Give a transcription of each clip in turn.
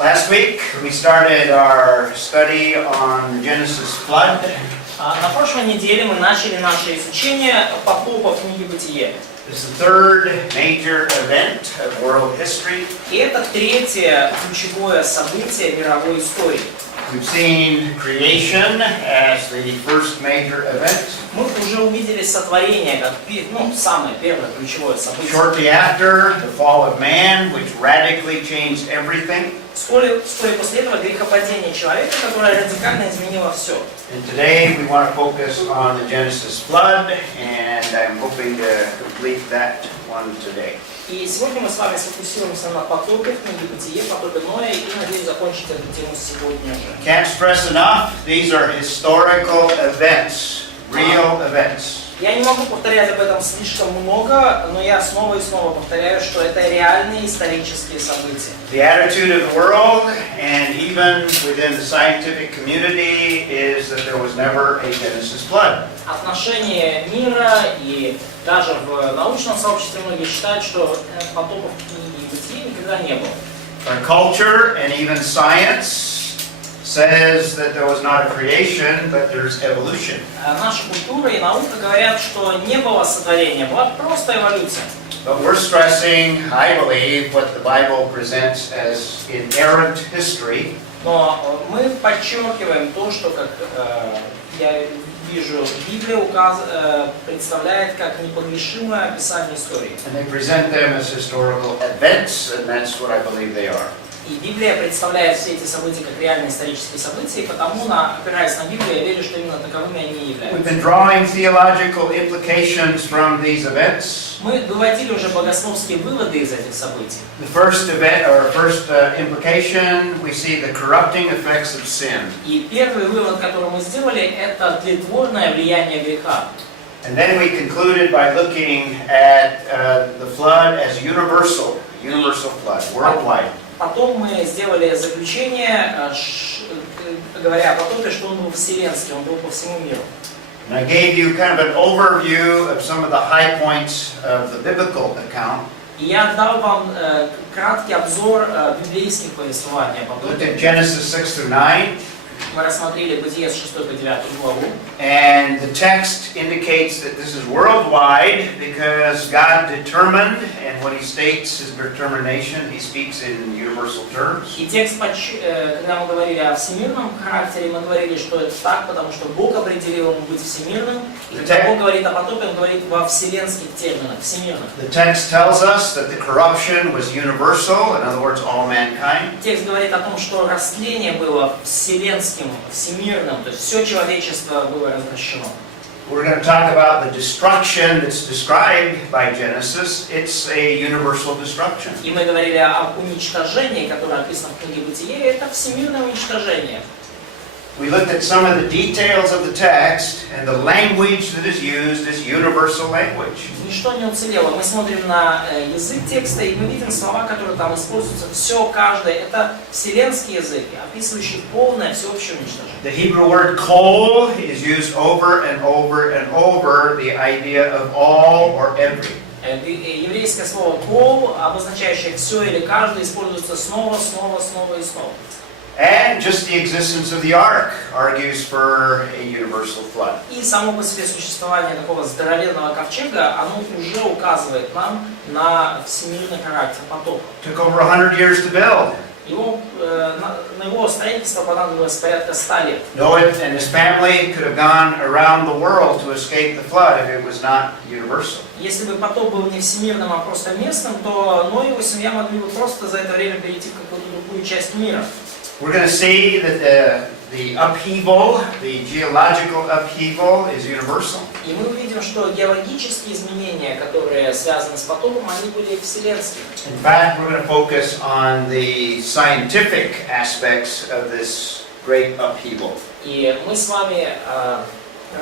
Last week we started our study on the Genesis flood. На прошлой неделе мы начали наше изучение потопа в книге Бытие. This is the third major event of world history. И это третье ключевое событие мировой истории. We've seen creation as the first major event. Мы уже увидели сотворение как самое первое ключевое событие. Shortly after, the fall of man, which radically changed everything. Вскоре после этого грехопадение человека, которое радикально изменило все. And today we want to focus on the Genesis flood, and I'm hoping to complete that one today. И сегодня мы с вами сфокусируемся на потопе в книге Бытие, потопе Ноя, и надеюсь закончить эту тему сегодня же. Can't stress enough, these are historical events, real events. Я не могу повторять об этом слишком много, но я снова и снова повторяю, что это реальные исторические события. The attitude of the world, and even within the scientific community, is that there was never a Genesis flood. Отношение мира и даже в научном сообществе многие считают, что потопов в книге Бытие никогда не было. Our culture and even science says that there was not a creation, but there's evolution. Наша культура и наука говорят, что не было сотворения, была просто эволюция. But we're stressing, I believe, what the Bible presents as inerrant history. Но мы подчеркиваем то, что, как я вижу, Библия представляет как непогрешимое описание истории. And they present them as historical events, and that's what I believe they are. И Библия представляет все эти события как реальные исторические события, и потому, опираясь на Библию, я верю, что именно таковыми они и We've являются. been drawing theological implications from these events. Мы выводили уже богословские выводы из этих событий. The first event, or first implication, we see the corrupting effects of sin. И первый вывод, который мы сделали, это тлетворное влияние греха. And then we concluded by looking at the flood as universal flood, worldwide. Потом мы сделали заключение, говоря о потопе, что он был вселенский, он был по всему миру. And I gave you kind of an overview of some of the high points of the biblical account. И я дал вам краткий обзор библейских повествований о Looked потопе. at Genesis 6-9. Мы рассмотрели Бытие с 6 по 9 главу. And the text indicates that this is worldwide because God determined, and when He states His determination, He speaks in universal terms. И текст, когда мы говорили о всемирном характере, мы говорили, что это так, потому что Бог определил ему быть всемирным. И когда Бог говорит о потопе, Он говорит во вселенских терминах, всемирных. The text tells us that the corruption was universal, in other words, all mankind. Текст говорит о том, что растление было вселенским, всемирным, то есть все человечество было развращено. We're going to talk about the destruction that's described by Genesis. It's a universal destruction. И мы говорили об уничтожении, которое описано в книге Бытие, это всемирное уничтожение. We looked at some of the details of the text, and the language that is used is universal language. Ничто не уцелело. Мы смотрим на язык текста, и мы видим слова, которые там используются. Все, каждое. Это вселенский язык, описывающий полное, всеобщее уничтожение. The Hebrew word kol is used over and over and over, the idea of all or every. Еврейское слово «кол», обозначающее «все» или «каждый», используется снова, снова, снова и снова. And just the existence of the ark argues for a universal flood. И само по себе существование такого здоровенного ковчега, оно уже указывает нам на всемирный характер потопа. Took over 100 years to build. На его строительство понадобилось порядка 100 лет. Noah and his family could have gone around the world to escape the flood if it was not universal. Если бы потоп был не всемирным, а просто местным, то Ной и его семья могли бы просто за это время перейти в какую-то другую часть мира. We're going to see that the upheaval, the geological upheaval, is universal. И мы увидим, что геологические изменения, которые связаны с потопом, они были вселенскими. In fact, we're going to focus on the scientific aspects of this great upheaval. И мы с вами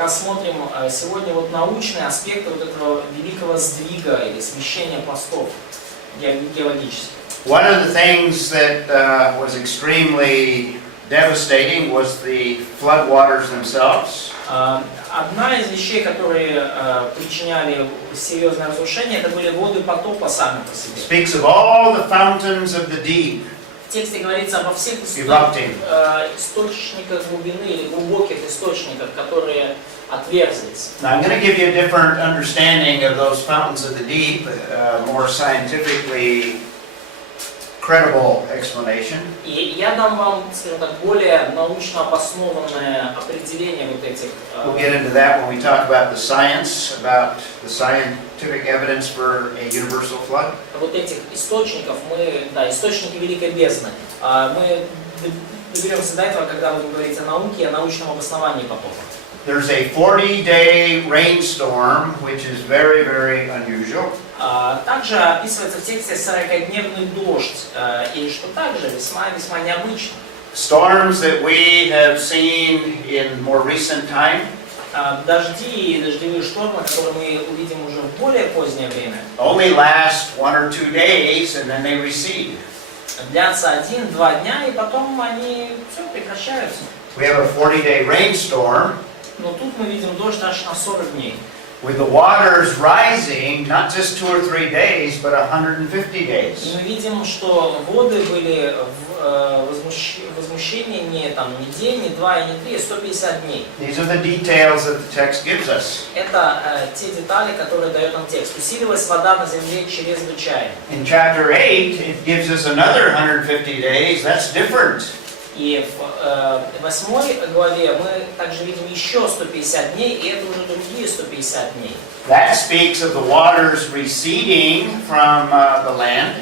рассмотрим сегодня научные аспекты этого великого сдвига или смещения пластов геологических. One of the things that was extremely devastating was the floodwaters themselves. Одна из вещей, которые причиняли серьезное разрушение, это были воды потопа сами по себе. Speaks of all the fountains of the deep. В тексте говорится обо всех erupting. источниках глубины или глубоких источниках, которые отверзлись. Now I'm going to give you a different understanding of those fountains of the deep, more scientifically credible explanation. И я дам вам, скажем так, более научно обоснованное определение вот этих. We'll get into that when we talk about the science, about the scientific evidence for a universal flood. Вот этих источников источники великой бездны. Мы доберемся до этого, когда будем говорить о науке и о научном обосновании потопа. There's a 40-day rainstorm, which is very, very unusual. Также описывается в тексте 40-дневный дождь, и что также весьма необычно. Storms that we have seen in more recent time Дожди и дождевые штормы, которые мы увидим уже в более позднее время, only last 1 or 2 days and then they recede. длятся 1-2 дня, и потом они все прекращаются. We have a 40-day rainstorm Но тут мы видим дождь аж на 40 дней. with the waters rising not just 2 or 3 days, but 150 И days. мы видим, что воды были в возмущении не день, не два и не три, а 150 дней. These are the details that the text gives us. Это те детали, которые дает нам текст. Усилилась вода на земле чрезвычайно. In chapter 8, it gives us another 150 days. That's different. И в 8 главе мы также видим еще 150 дней, и это уже другие 150 дней. That speaks of the waters receding from the land.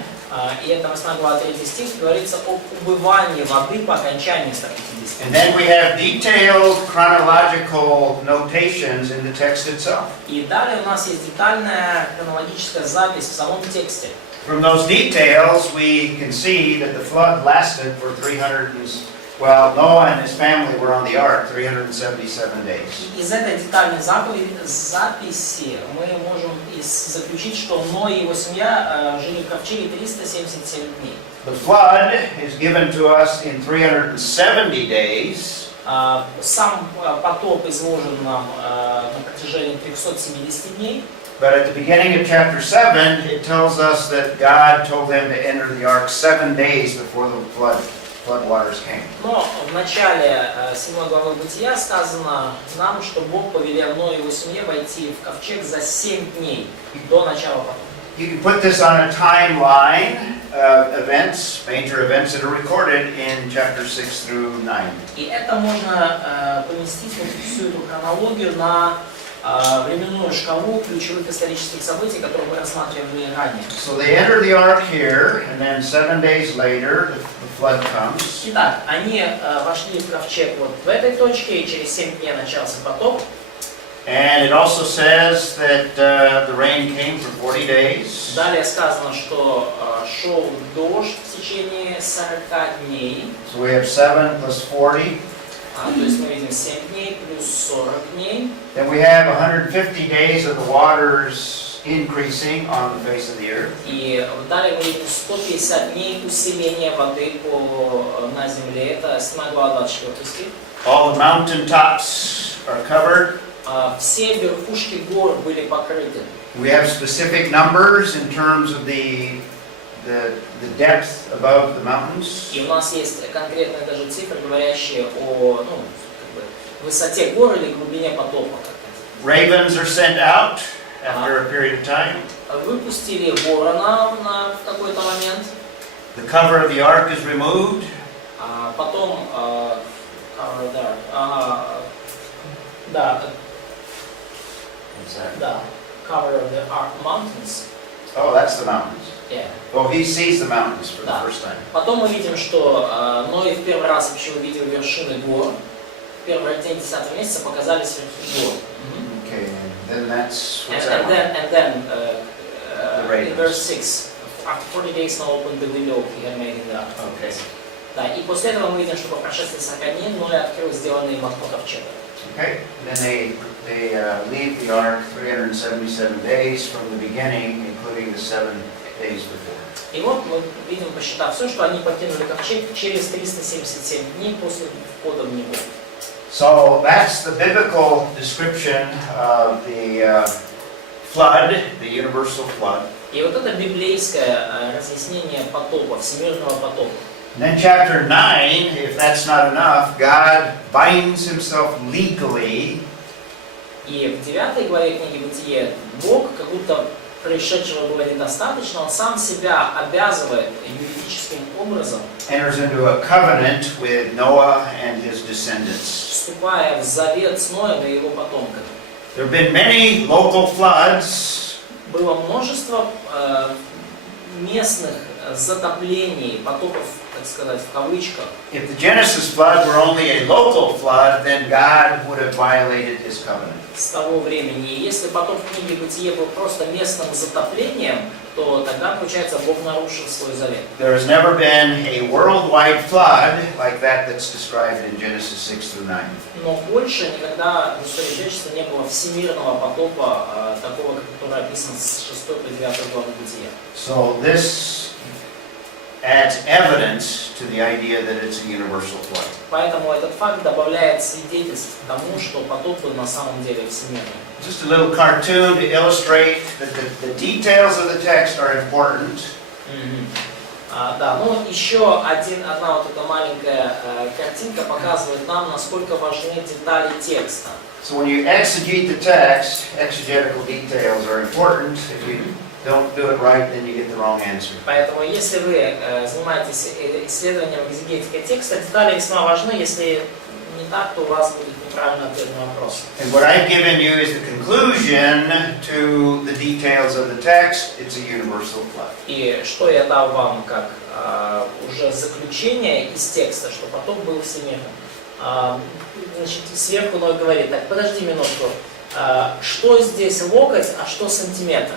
И это 8 глава 3 стих говорится об убывании воды по окончании 150 And дней. then we have detailed chronological notations in the text itself. И далее у нас есть детальная хронологическая запись в самом тексте. From those details, we can see that the flood lasted for Noah and his family were on the ark 377 days. Из этой детальной записи мы можем заключить, что Ной и его семья жили в ковчеге 377 дней. The flood is given to us in 370 days. Сам потоп изложен нам на протяжении 370 дней. But at the beginning of chapter 7, it tells us that God told them to enter the ark 7 days before the flood waters came. Но в начале 7 главы Бытия сказано нам, что Бог повелел Ной и его семье войти в ковчег за 7 дней до начала потопа. You can put this on a timeline of events, major events that are recorded in chapter 6 through 9. И это можно поместить всю эту хронологию на временную шкалу ключевых исторических событий, которые мы рассматривали ранее. So they enter the ark here, and then 7 days later, the flood comes. Итак, они вошли в ковчег вот в этой точке, и через 7 дней начался потоп. And it also says that the rain came for 40 days. Далее сказано, что шел дождь в течение 40 дней. So we have 7 plus 40. То есть мы видим 7 дней плюс 40 дней. Then we have 150 days of the waters increasing on the face of the earth. И далее мы видим 150 дней усиления воды на земле. Это 7 глава 24 стих. All the mountain tops are covered. Все верхушки гор были покрыты. We have specific numbers in terms of the depth above the mountains. И у нас есть конкретные даже цифры, говорящие о высоте гор или глубине потопа. Ravens are sent out after a period of time. Выпустили ворона в какой-то момент. The cover of the ark is removed. Потом cover of the ark mountains. Oh, that's the mountains. Yeah. Well, he sees the mountains for the first time. Потом мы видим, что Ной в первый раз вообще увидел вершины гор. В первый день 10 месяца показались вершины гор. Okay, and then that's what's And then the in verse 6, after 40 days Noah opened the window he had made in the ark. Okay. Да, и после этого мы видим, что по прошествии 40 дней Ной открыл сделанный им окно ковчега. Okay, and then they leave the ark 377 days from the beginning, including the 7 days before. И вот мы видим, посчитав все, что они покинули ковчег через 377 дней после входа в него. So that's the biblical description of the flood, the universal flood. И вот это библейское разъяснение потопа, всемирного потопа. And then chapter 9, if that's not enough, God binds himself legally И в 9 главе книги Бытие Бог, как будто пришедшего было недостаточно, Он сам себя обязывает юридическим образом, enters into a covenant with Noah and his descendants. вступая в завет с Ноем и его потомками. There have been many local floods, Было множество местных затоплений, потопов, так сказать, в кавычках. If the Genesis flood were only a local flood, then God would have violated his covenant. С того времени. И если потоп книги Бытие был просто местным затоплением, то тогда, получается, Бог нарушил свой завет. There has never been a worldwide flood like that that's described in Genesis 6 through 9. Но больше никогда в истории человечества не было всемирного потопа, такого, который описан с 6 по 9 главы Бытия. So this adds evidence to the idea that it's a universal flood. Поэтому этот факт добавляет свидетельств к тому, что потоп был на самом деле всемирным. Just a little cartoon to illustrate that the details of the text are important. Да, ну еще одна вот эта маленькая картинка показывает нам, насколько важны детали текста. So when you exegete the text, exegetical details are important. If you don't do it right, then you get the wrong answer. Поэтому если вы занимаетесь исследованием экзегетики текста, детали весьма важны. Если не так, то у вас будет неправильный ответ на вопрос. And what I've given you is the conclusion to the details of the text. It's a universal flood. И что я дал вам как уже заключение из текста, что потоп был всемирным. Значит, сверху Ной говорит: так, подожди минутку, что здесь локоть, а что сантиметр?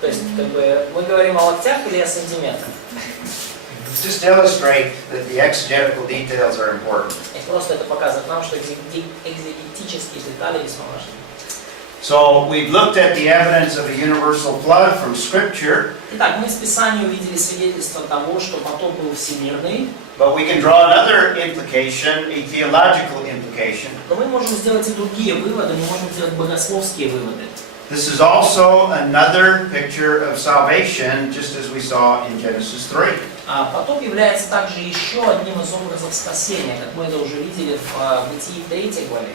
То есть, как бы, мы говорим о локтях или о сантиметрах? Just to illustrate that the exegetical details are important. И просто это показывает нам, что экзегетические детали весьма важны. So we've looked at the evidence of a universal flood from Scripture. Итак, мы из Писания увидели свидетельство того, что потоп был всемирный. But we can draw another implication, a theological implication. Но мы можем сделать и другие выводы, мы можем сделать богословские выводы. This is also another picture of salvation, just as we saw in Genesis 3. Потоп является также еще одним из образов спасения, как мы это уже видели в Бытии 3 главе.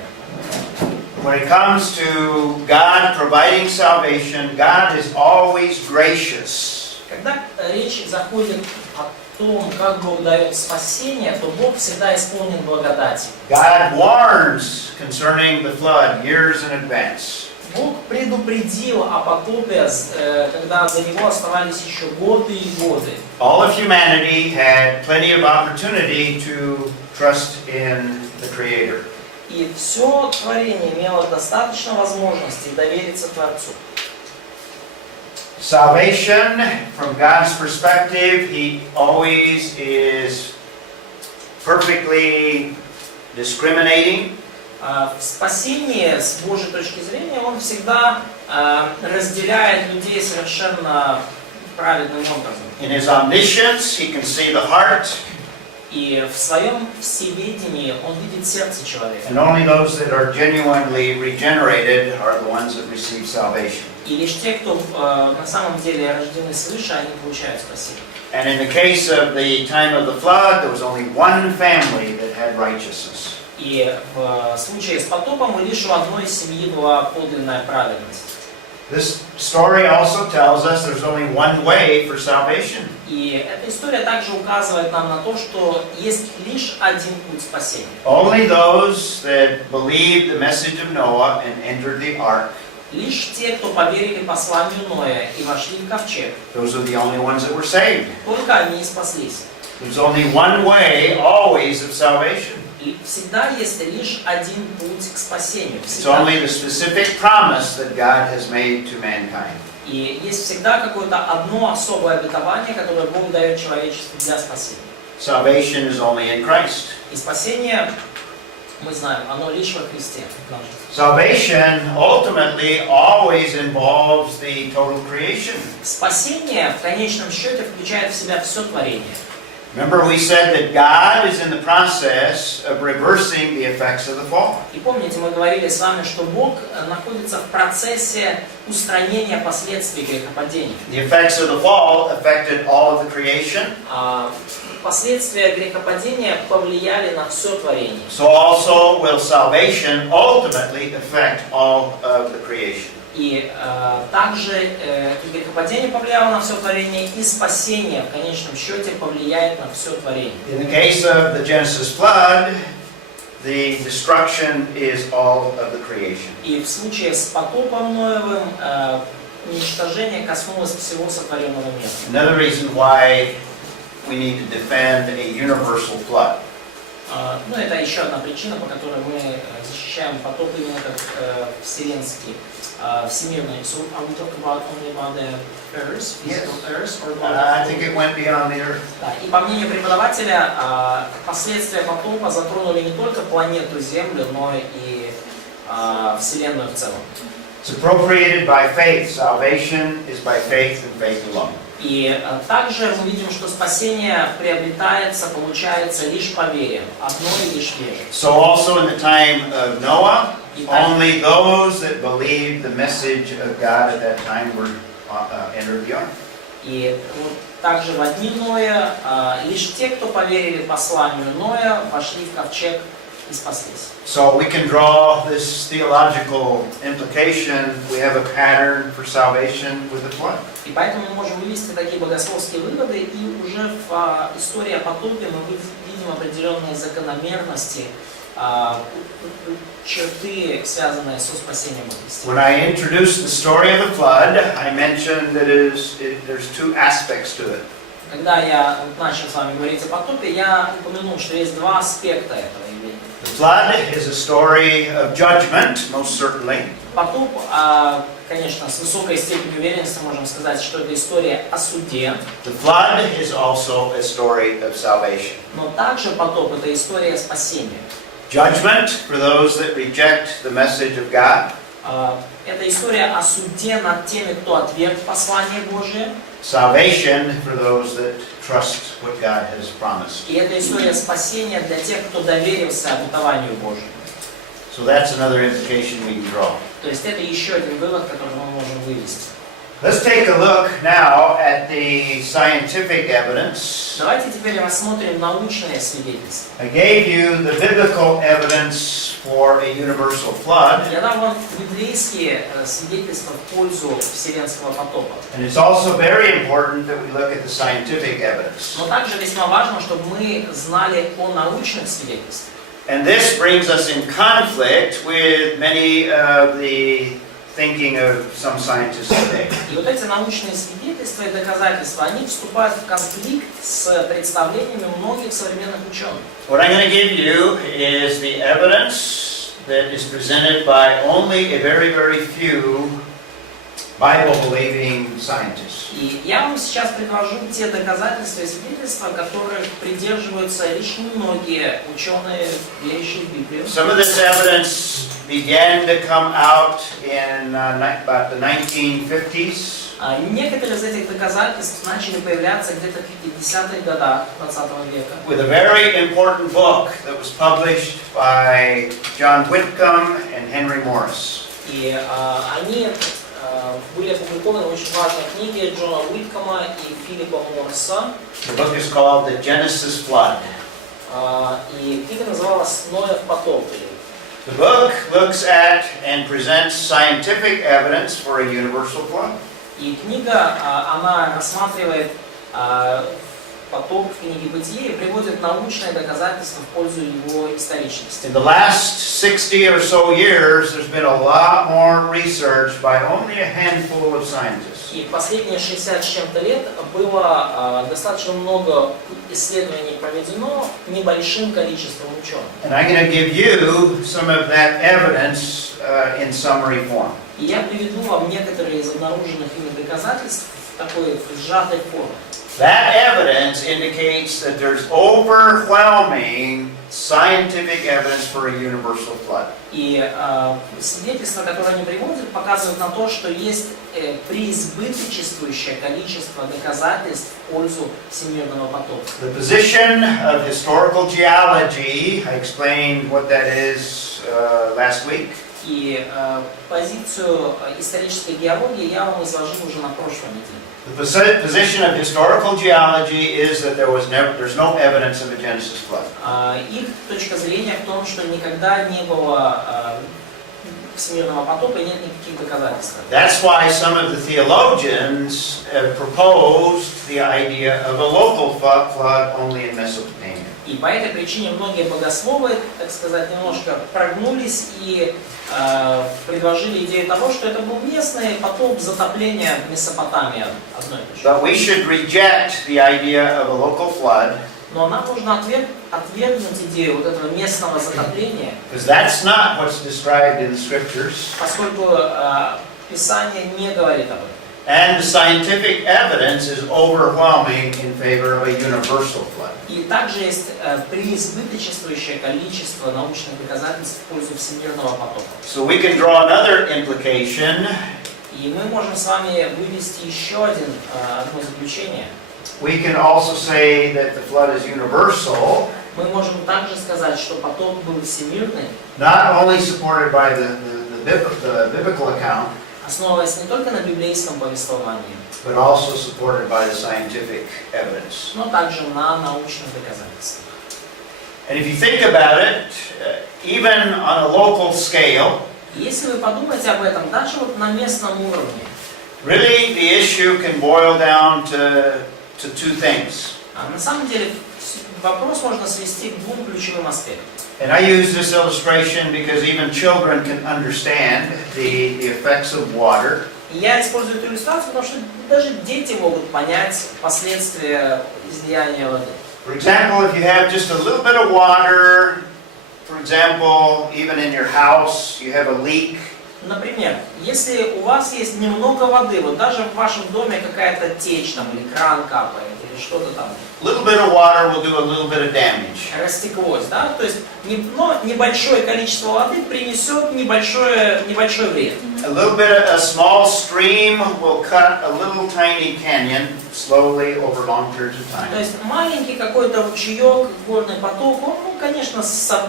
When it comes to God providing salvation, God is always gracious. Когда речь заходит о том, как Бог дает спасение, то Бог всегда исполнен благодати. God warns concerning the flood years in advance. Бог предупредил о потопе, когда до него оставались еще годы и годы. All of humanity had plenty of opportunity to trust in the Creator. И все творение имело достаточно возможностей довериться Творцу. Salvation, from God's perspective, He always is perfectly discriminating. В спасении, с Божьей точки зрения, Он всегда разделяет людей совершенно праведным образом. In His omniscience, He can see the heart. И в своем всеведении Он видит сердце человека. And only those that are genuinely regenerated are the ones that receive salvation. И лишь те, кто на самом деле рождены свыше, они получают спасение. And in the case of the time of the flood, there was only one family that had righteousness. И в случае с потопом лишь у одной семьи была подлинная праведность. This story also tells us there's only one way for salvation. И эта история также указывает нам на то, что есть лишь один путь спасения. Only those that believed the message of Noah and entered the ark. Лишь те, кто поверили посланию Ноя и вошли в ковчег, Those are the only ones that were saved. только они и спаслись. There's only one way always of salvation. И всегда есть лишь один путь к спасению. It's Всегда. only the specific promise that God has made to mankind. И есть всегда какое-то одно особое обетование, которое Бог дает человечеству для спасения. Salvation is only in Christ. И спасение, мы знаем, оно лишь во Христе. Salvation ultimately always involves the total creation. Спасение в конечном счете включает в себя все творение. Remember we said that God is in the process of reversing the effects of the fall. И помните, мы говорили с вами, что Бог находится в процессе устранения последствий грехопадения. The effects of the fall affected all of the creation. последствия грехопадения повлияли на все творение. So also will salvation ultimately affect all of the creation. И также грехопадение повлияло на все творение, и спасение в конечном счете повлияет на все творение. In the case of the Genesis flood, the destruction is all of the creation. И в случае с потопом Ноевым уничтожение коснулось всего сотворенного мира. Another reason why we need to defend a universal flood. Ну, это еще одна причина, по которой мы защищаем потоп именно как вселенский, всемирный. So are we talking about only about the earth, physical earth, or about I think it went beyond the earth. Да, и по мнению преподавателя, последствия потопа затронули не только планету Землю, но и Вселенную в целом. It's appropriated by faith. Salvation is by faith and faith alone. И также мы видим, что спасение приобретается, получается лишь по вере, одно и лишь вере. So also in the time of Noah, only those that believed the message of God at that time were entered the ark. И вот также в дни Ноя лишь те, кто поверили посланию Ноя, вошли в ковчег и спаслись. So we can draw this theological implication. We have a pattern for salvation with the flood. И поэтому мы можем вывести такие богословские выводы, и уже в истории о потопе мы видим определенные закономерности, черты, связанные со спасением от When I introduced the story of the flood, I mentioned that there's two aspects to it. Когда я начал с вами говорить о потопе, я упомянул, что есть два аспекта этого явления. The flood is a story of judgment, most certainly. Потоп, конечно, с высокой степенью уверенности можем сказать, что это история о суде. The flood is also a story of salvation. Но также потоп — это история спасения. Judgment for those that reject the message of God. Это история о суде над теми, кто отверг послание Божие. Salvation for those that trust what God has promised. И это история спасения для тех, кто доверился обетованию Божьему. So that's another implication we can draw. То есть это еще один вывод, который мы можем вывести. Let's take a look now at the scientific evidence. Давайте теперь рассмотрим научное свидетельство. I gave you the biblical evidence for a universal flood. Я дам вам библейские свидетельства в пользу вселенского потопа. And it's also very important that we look at the scientific evidence. Но также весьма важно, чтобы мы знали о научных свидетельствах. And this brings us in conflict with many of the thinking of some scientists today. И вот эти научные свидетельства и доказательства, они вступают в конфликт с представлениями многих современных ученых. What I'm going to give you is the evidence that is presented by only a very, very few Bible-believing scientists. И я вам сейчас предложу те доказательства и свидетельства, которых придерживаются лишь немногие ученые, верящие в Библию. Some of this evidence began to come out in about the 1950s. Некоторые из этих доказательств начали появляться где-то в 50-х годах 20 века. With a very important book that was published by John Whitcomb and Henry Morris. И они были опубликованы в очень важной книге Джона Уиткома и Филиппа Морриса. The book is called The Genesis Flood. И книга называлась «Ноев потоп». The book looks at and presents scientific evidence for a universal flood. И книга, она рассматривает потоп в книге Бытия и приводит научные доказательства в пользу его историчности. In the last 60 or so years, there's been a lot more research by only a handful of scientists. И последние 60 с чем-то лет было достаточно много исследований проведено небольшим количеством ученых. And I'm going to give you some of that evidence in summary form. И я приведу вам некоторые из обнаруженных ими доказательств в такой сжатой форме. That evidence indicates that there's overwhelming scientific evidence for a universal flood. И свидетельства, которые они приводят, показывают на то, что есть преизбыточествующее количество доказательств в пользу всемирного потопа. The position of historical geology, I explained what that is last week. И позицию исторической геологии я вам изложил уже на прошлой неделе. The position of historical geology is that there's no evidence of a Genesis flood. Их точка зрения в том, что никогда не было всемирного потопа и нет никаких доказательств. That's why some of the theologians have proposed the idea of a local flood only in Mesopotamia. И по этой причине многие богословы, так сказать, немножко прогнулись и предложили идею того, что это был местный потоп затопления Месопотамии одной точки. But we should reject the idea of a local flood. Но нам нужно отвергнуть идею вот этого местного затопления, Because that's not what's described in the scriptures. поскольку Писание не говорит об этом. And the scientific evidence is overwhelming in favor of a universal flood. И также есть преизбыточествующее количество научных доказательств в пользу всемирного потопа. So we can draw another implication. И мы можем с вами вывести еще одно заключение. We can also say that the flood is universal, Мы можем также сказать, что потоп был всемирный, not only supported by the biblical account, основываясь не только на библейском повествовании, but also supported by the scientific evidence. но также на научных доказательствах. And if you think about it, even on a local scale, Если вы подумаете об этом, даже вот на местном уровне, really the issue can boil down to two things. на самом деле вопрос можно свести к двум ключевым аспектам. And I use this illustration because even children can understand the effects of water. Я использую эту иллюстрацию, потому что даже дети могут понять последствия излияния воды. For example, if you have just a little bit of water, for example, even in your house, you have a leak. Например, если у вас есть немного воды, вот даже в вашем доме какая-то течь там, или кран капает, или что-то там, A little bit of water will do a little bit of damage. растеклось, да, то есть но небольшое количество воды принесет небольшой вред. A small stream will cut a little tiny canyon slowly over long periods of То time. есть маленький какой-то ручеек, горный поток, он, конечно,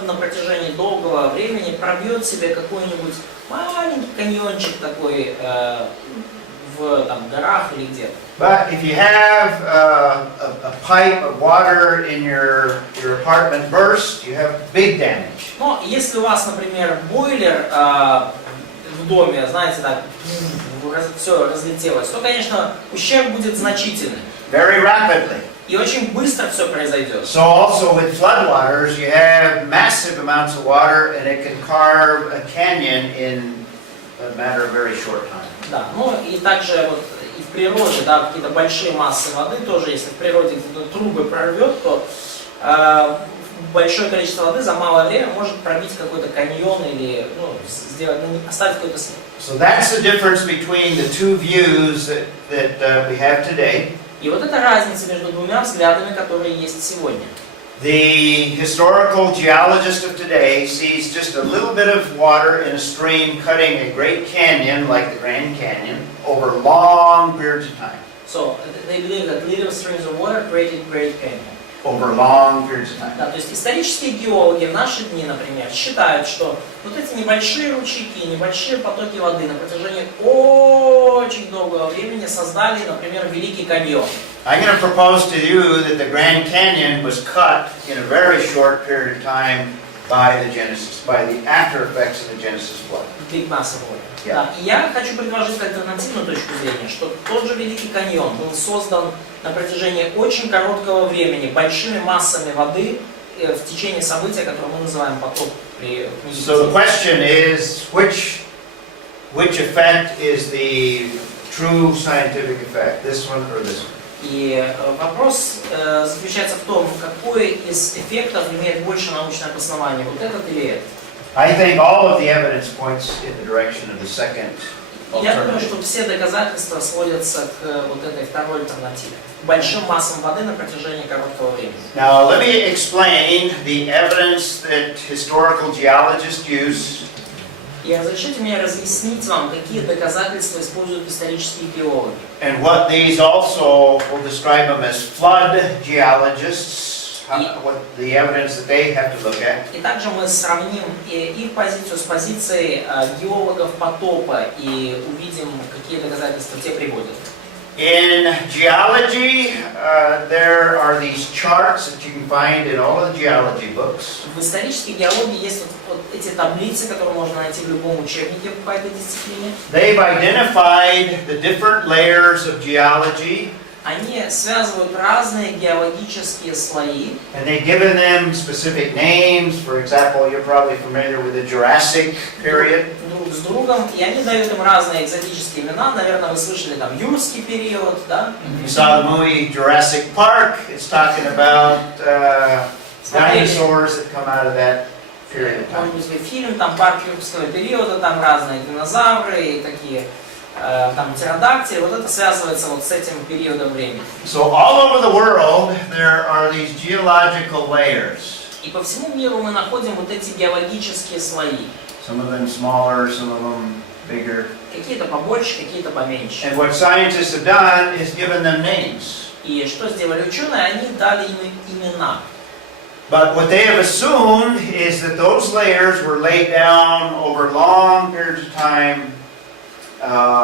на протяжении долгого времени пробьет себе какой-нибудь маленький каньончик такой в там, горах или где-то. But if you have a pipe of water in your apartment burst, you have big damage. Но если у вас, например, бойлер в доме, знаете, так, все разлетелось, то, конечно, ущерб будет значительный. Very rapidly. И очень быстро все произойдет. So also with floodwaters, you have massive amounts of water and it can carve a canyon in a matter of very short time. Да, ну и также вот и в природе, да, какие-то большие массы воды тоже, если в природе где-то трубы прорвет, то большое количество воды за малое время может пробить какой-то каньон или оставить какой-то след. So that's the difference between the two views that we have today. И вот это разница между двумя взглядами, которые есть сегодня. The historical geologist of today sees just a little bit of water in a stream cutting a great canyon like the Grand Canyon over long periods of time. So they believe that little streams of water created great canyon. Over long periods of time. Да, то есть исторические геологи в наши дни, например, считают, что вот эти небольшие ручейки, небольшие потоки воды на протяжении очень долгого времени создали, например, Великий каньон. I'm going to propose to you that the Grand Canyon was cut in a very short period of time by the after effects of the Genesis flood. Big massive water. Yeah. Да, и я хочу предложить альтернативную точку зрения, что тот же Великий каньон был создан на протяжении очень короткого времени большими массами воды в течение события, которое мы называем потоп. So the question is, which effect is the true scientific effect, this one or this one? И вопрос заключается в том, какой из эффектов имеет больше научное обоснование, вот этот или этот. I think all of the evidence points in the direction of the second Я думаю, alternative. что все доказательства сводятся к вот этой второй альтернативе. К большим массам воды на протяжении короткого времени. Now let me explain the evidence that historical geologists use. И разрешите мне разъяснить вам, какие доказательства используют исторические геологи. And what these also will describe them as flood geologists. what the evidence that they have to look at. И также мы сравним их позицию с позицией геологов потопа и увидим, какие доказательства те приводят. In geology, there are these charts that you can find in all of the geology books. В исторической геологии есть вот эти таблицы, которые можно найти в любом учебнике по этой дисциплине. They've identified the different layers of geology. Они связывают разные геологические слои. And they've given them specific names. For example, you're probably familiar with the Jurassic period. Друг с другом, и они дают им разные экзотические имена. Наверное, вы слышали там юрский период, да? You saw the movie Jurassic Park. It's talking about dinosaurs that come out of that period of time. Может быть, фильм, там парк юрского периода, там разные динозавры и такие там птеродактили. Вот это связывается вот с этим периодом времени. So all over the world, there are these geological layers. И по всему миру мы находим вот эти геологические слои. Some of them smaller, some of them bigger. Какие-то побольше, какие-то поменьше. And what scientists have done is given them names. И что сделали ученые? Они дали им имена. But what they have assumed is that those layers were laid down over long periods of time,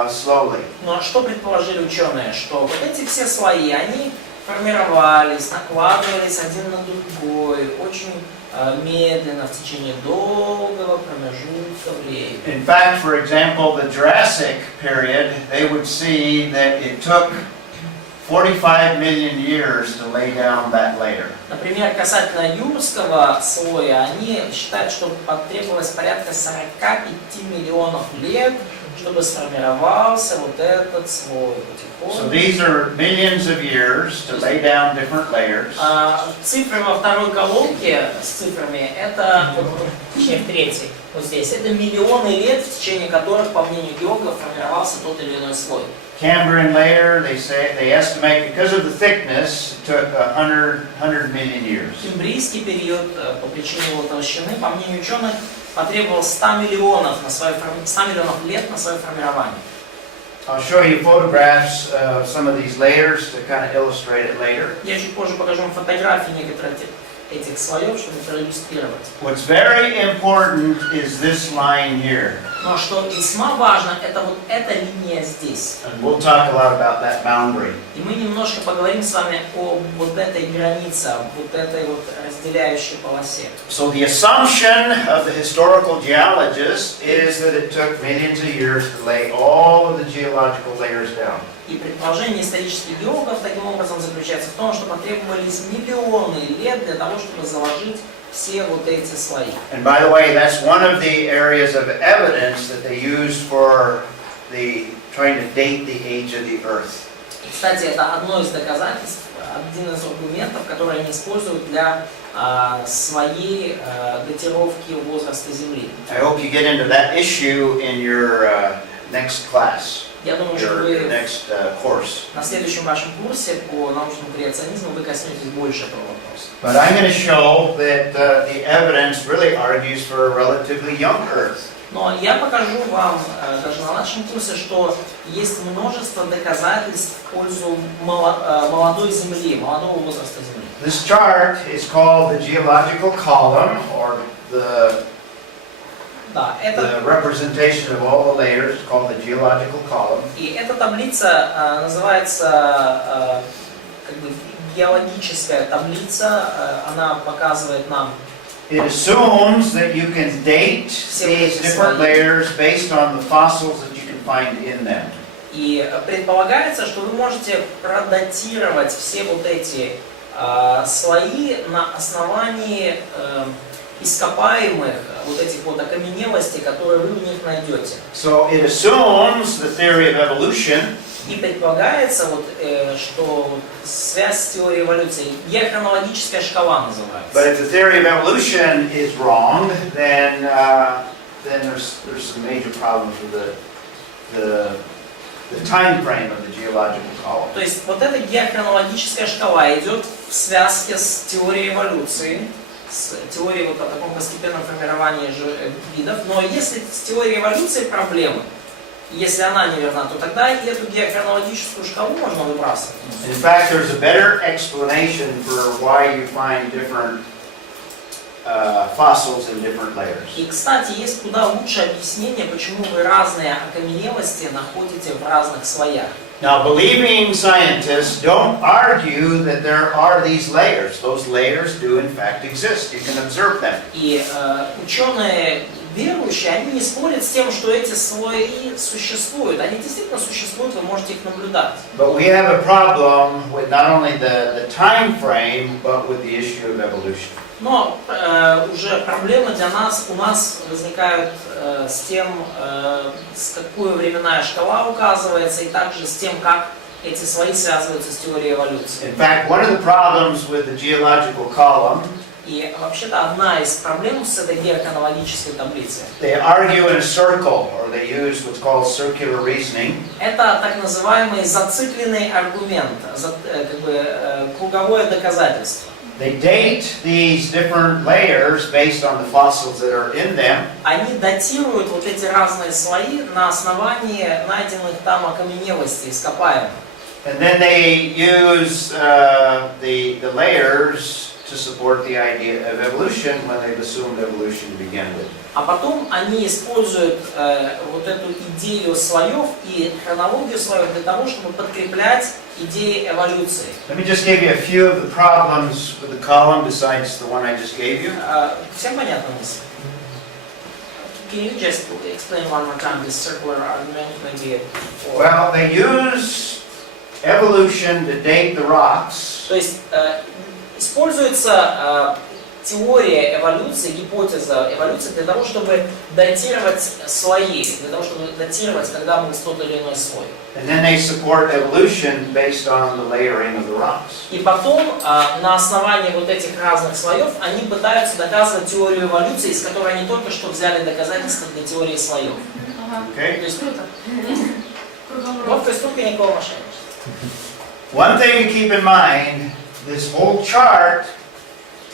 slowly. Но что предположили ученые? Что вот эти все слои, они формировались, накладывались один на другой, очень медленно, в течение долгого промежутка времени. In fact, for example, the Jurassic period, they would see that it took 45 million years to lay down that layer. Например, касательно юрского слоя, они считают, что потребовалось порядка 45 миллионов лет, чтобы сформировался вот этот слой. So these are millions of years to lay down different layers. Цифры во второй колонке с цифрами, это, точнее в третьей, вот здесь, это миллионы лет, в течение которых, по мнению геологов, формировался тот или иной слой. Cambrian layer, they estimate because of the thickness, it took 100 million years. Кембрийский период, по причине его толщины, по мнению ученых, потребовал 100 миллионов лет на свое формирование. I'll show you photographs of some of these layers to kind of illustrate it later. Я чуть позже покажу вам фотографии некоторых этих слоев, чтобы проиллюстрировать. What's very important is this line here. Но что весьма важно, это вот эта линия здесь. And we'll talk a lot about that boundary. И мы немножко поговорим с вами о вот этой границе, о вот этой вот разделяющей полосе. So the assumption of the historical geologist is that it took millions of years to lay all of the geological layers down. И предположение исторических геологов таким образом заключается в том, что потребовались миллионы лет для того, чтобы заложить все вот эти слои. And by the way, that's one of the areas of evidence that they use for trying to date the age of the earth. И, кстати, это одно из доказательств, один из аргументов, которые они используют для своей датировки возраста Земли. I hope you get into that issue in your next class. Я думаю, что вы next course. на следующем вашем курсе по научному креационизму вы коснетесь больше этого вопроса. But I'm going to show that the evidence really argues for a relatively young Earth. Но я покажу вам даже на нашем курсе, что есть множество доказательств в пользу молодой Земли, молодого возраста Земли. This chart is called the geological column, or the representation of all the layers is called the geological column. И эта таблица называется как бы геологическая таблица. Она показывает нам. It assumes that you can date these different layers based on the fossils that you can find in them. И предполагается, что вы можете продатировать все вот эти слои на основании ископаемых вот этих вот окаменелостей, которые вы в них найдете. So it assumes the theory of evolution. И предполагается, вот, что связь с теорией эволюции, геохронологическая шкала называется. But if the theory of evolution is wrong, then there's some major problems with the time frame of the geological column. То есть вот эта геохронологическая шкала идет в связке с теорией эволюции, с теорией вот о таком постепенном формировании видов. Но если с теорией эволюции проблемы, Если она неверна, то тогда и эту геохронологическую шкалу можно выбрасывать. In fact, there's a better explanation for why you find different fossils in different layers. И, кстати, есть куда лучшее объяснение, почему вы разные окаменелости находите в разных слоях. Now, believing scientists don't argue that there are these layers. Those layers do in fact exist. You can observe them. И ученые верующие, они не спорят с тем, что эти слои существуют. Они действительно существуют, вы можете их наблюдать. But we have a problem with not only the time frame, but with the issue of evolution. Но уже проблемы у нас возникают с тем, с какой временная шкала указывается, и также с тем, как эти слои связываются с теорией эволюции. In fact, one of the problems with the geological column, И вообще-то одна из проблем с этой геохронологической таблицей, they argue in a circle, or they use what's called circular reasoning. это так называемый зацикленный аргумент, как бы круговое доказательство. They date these different layers based on the fossils that are in them. Они датируют вот эти разные слои на основании найденных там окаменелостей, ископаемых. And then they use the layers to support the idea of evolution when they've assumed evolution to begin with. А потом они используют вот эту идею слоев и хронологию слоев для того, чтобы подкреплять идеи эволюции. Let me just give you a few of the problems with the column besides the one I just gave you. Всем понятна мысль? Can you just explain one more time this circular argument, maybe? Well, they use evolution to date the rocks. То есть используется теория эволюции, гипотеза эволюции для того, чтобы датировать слои, для того, чтобы датировать, когда был тот или иной слой. And then they support evolution based on the layering of the rocks. И потом на основании вот этих разных слоев они пытаются доказывать теорию эволюции, из которой они только что взяли доказательства для теории слоев. Okay? То есть вот то есть только никакого мошенничества. One thing to keep in mind, this whole chart,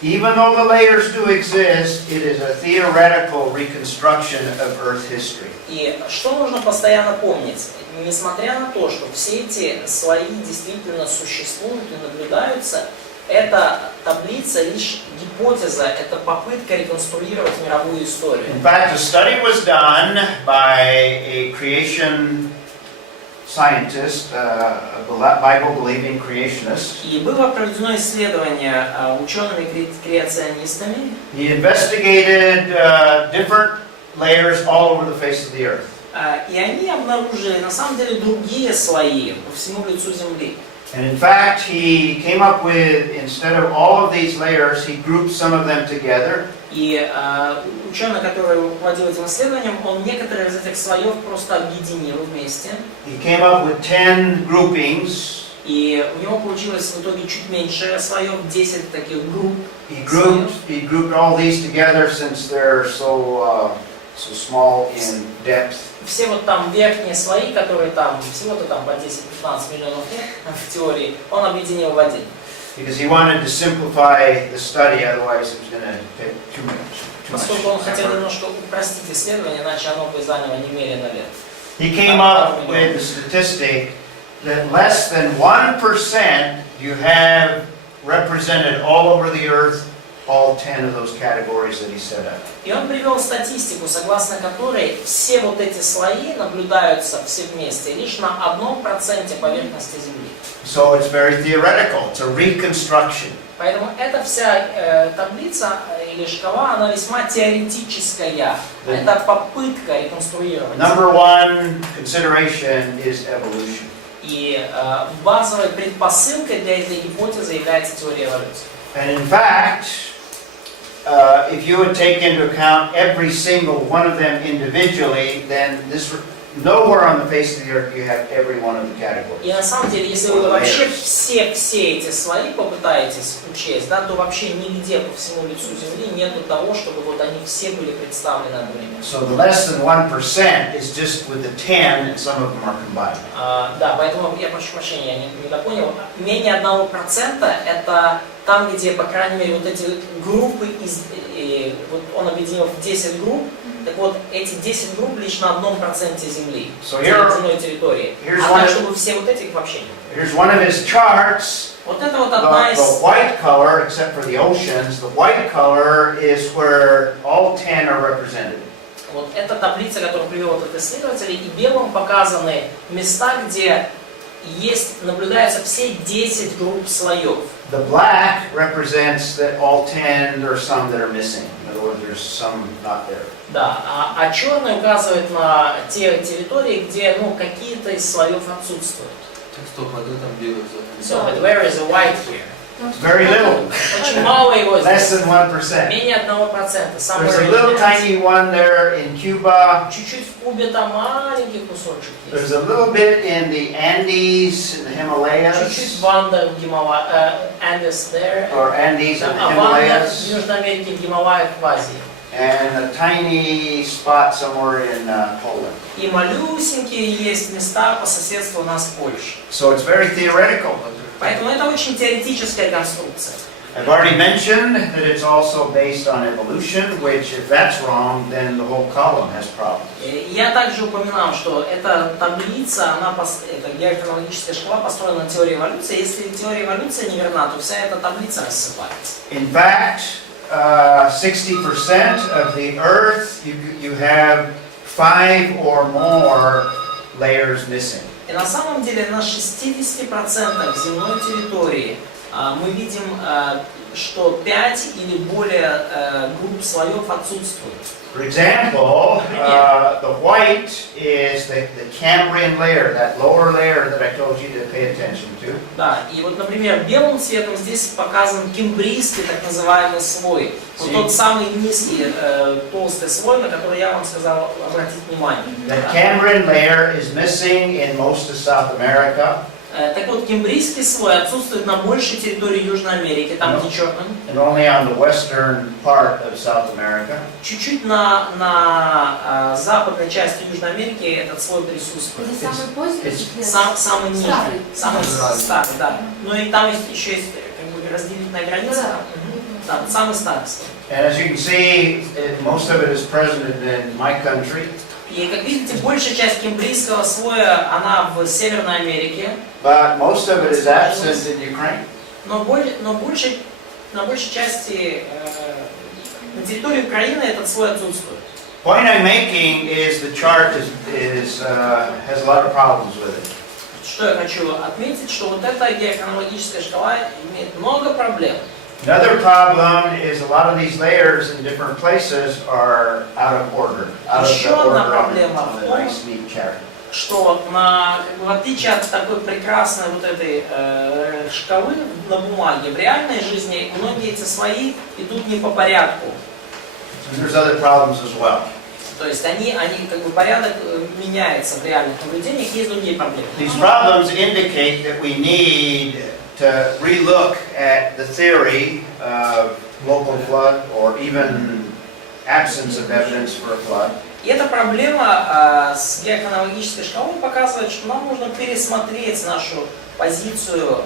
even though the layers do exist, it is a theoretical reconstruction of Earth history. И что нужно постоянно помнить? Несмотря на то, что все эти слои действительно существуют и наблюдаются, эта таблица лишь гипотеза, это попытка реконструировать мировую историю. In fact, a study was done by a creation scientist, a Bible-believing creationist. И было проведено исследование учеными-креационистами. He investigated different layers all over the face of the earth. И они обнаружили на самом деле другие слои по всему лицу Земли. And in fact, he came up with, instead of all of these layers, he grouped some of them together. И ученый, который руководил этим исследованием, он некоторые из этих слоев просто объединил вместе. He came up with 10 groupings. И у него получилось в итоге чуть меньше слоев, 10 таких групп. He grouped all these together since they're so small in depth. Все вот там верхние слои, которые там всего-то там по 10-15 миллионов лет в теории, он объединил в один. Because he wanted to simplify the study, otherwise it was going to take too much. Поскольку он хотел немножко упростить исследование, иначе оно бы заняло немерено лет. He came up with the statistic that less than 1% you have represented all over the earth all 10 of those categories that he set up. И он привел статистику, согласно которой все вот эти слои наблюдаются все вместе лишь на 1% поверхности Земли. So it's very theoretical. It's a reconstruction. Поэтому эта вся таблица или шкала, она весьма теоретическая. Это попытка реконструировать. Number one consideration is evolution. И базовой предпосылкой для этой гипотезы является теория эволюции. And in fact, if you would take into account every single one of them individually, then nowhere on the face of the earth you have every one of the categories. И на самом деле, если вы вообще все эти слои попытаетесь учесть, да, то вообще нигде по всему лицу Земли нету того, чтобы вот они все были представлены одновременно. So the less than 1% is just with the 10, and some of them are combined. Да, поэтому я прошу прощения, я не допонял. Менее 1% это там, где, по крайней мере, вот эти группы, вот он объединил в 10 групп, Так вот, эти 10 групп лишь на 1% земли, So here- земной территории. here's А one так, of- чтобы все вот этих вообще не было. Here's one of his charts. Вот это вот одна The из... white color, except for the oceans, the white color is where all 10 are represented. Вот эта таблица, которую привел этот исследователь, и белым показаны места, где наблюдаются все 10 групп слоев. The black represents that all 10, there are some that are missing. In other words, there's some not there. Да, а черный указывает на те территории, где какие-то из слоев отсутствуют. Так стоп, а где там белый So, but where is the white here? Very little, Очень мало его less здесь. than 1%. Менее 1%. There's a little tiny one there in Cuba. Чуть-чуть в Кубе там маленький кусочек There's есть. a little bit in the Andes, in the Чуть-чуть Himalayas, в Андах, в Andes there. or Andes in the А в Андах, в Himalayas, Южной Америке, в Гималаях, в Азии. and a tiny spot somewhere in Poland. И малюсенькие есть места по соседству у нас в Польше. So it's very theoretical. Поэтому это очень теоретическая конструкция. I've already mentioned that it's also based on evolution, which if that's wrong, then the whole column has problems. Я также упоминал, что эта таблица, эта геохронологическая шкала построена на теории эволюции. Если теория эволюции неверна, то вся эта таблица рассыпается. In fact, 60% of the Earth, you have 5 or more layers missing. И на самом деле на 60% земной территории мы видим, что 5 или более групп слоев отсутствуют. For example, the white is the Cambrian layer, that lower layer that I told you to pay attention to. Да, и вот, например, белым цветом здесь показан кембрийский так называемый слой. Вот тот самый низкий, толстый слой, на который я вам сказал обратить внимание. The Cambrian layer is missing in most of South America. Так вот, кембрийский слой отсутствует на большей территории Южной Америки, там где черным. And only on the western part of South America. Чуть-чуть на западной части Южной Америки этот слой присутствует. Это самый поздний или Самый нижний, старый? самый старый, да. Ну и там еще есть как бы разделительная граница. Да, самый старый слой. And as you can see, most of it is present in my country. И как видите, большая часть кембрийского слоя, она в Северной Америке. But most of it is absent in Ukraine. Но на большей части на территории Украины этот слой отсутствует. Point I'm making is the chart has a lot of problems with it. Что я хочу отметить, что вот эта геохронологическая шкала имеет много проблем. Another problem is a lot of these layers in different places are out of order. Out of Еще the одна order on проблема the в том, nice neat chart. Что в отличие от такой прекрасной вот этой шкалы на бумаге, в реальной жизни многие эти слои идут не по порядку. And there's other problems as well. То есть они как бы порядок меняется в реальных наблюдениях, есть другие проблемы. These problems indicate that we need to relook at the theory of local flood or even absence of evidence for a flood. И эта проблема с геохронологической шкалой показывает, что нам нужно пересмотреть нашу позицию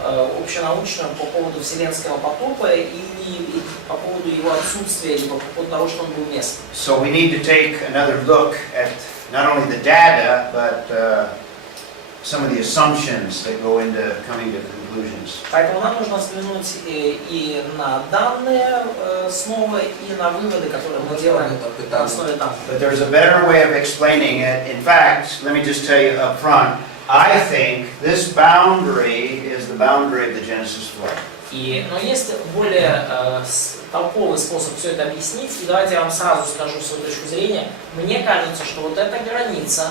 общенаучную по поводу вселенского потопа и по поводу его отсутствия, либо по поводу того, что он был местным. So we need to take another look at not only the data, but some of the assumptions that go into coming to conclusions. Поэтому нам нужно взглянуть и на данные снова, и на выводы, которые мы делаем на основе данных. But there's a better way of explaining it. In fact, let me just tell you up front, I think this boundary is the boundary of the Genesis flood. Но есть более толковый способ все это объяснить, и давайте я вам сразу скажу свою точку зрения. Мне кажется, что вот эта граница,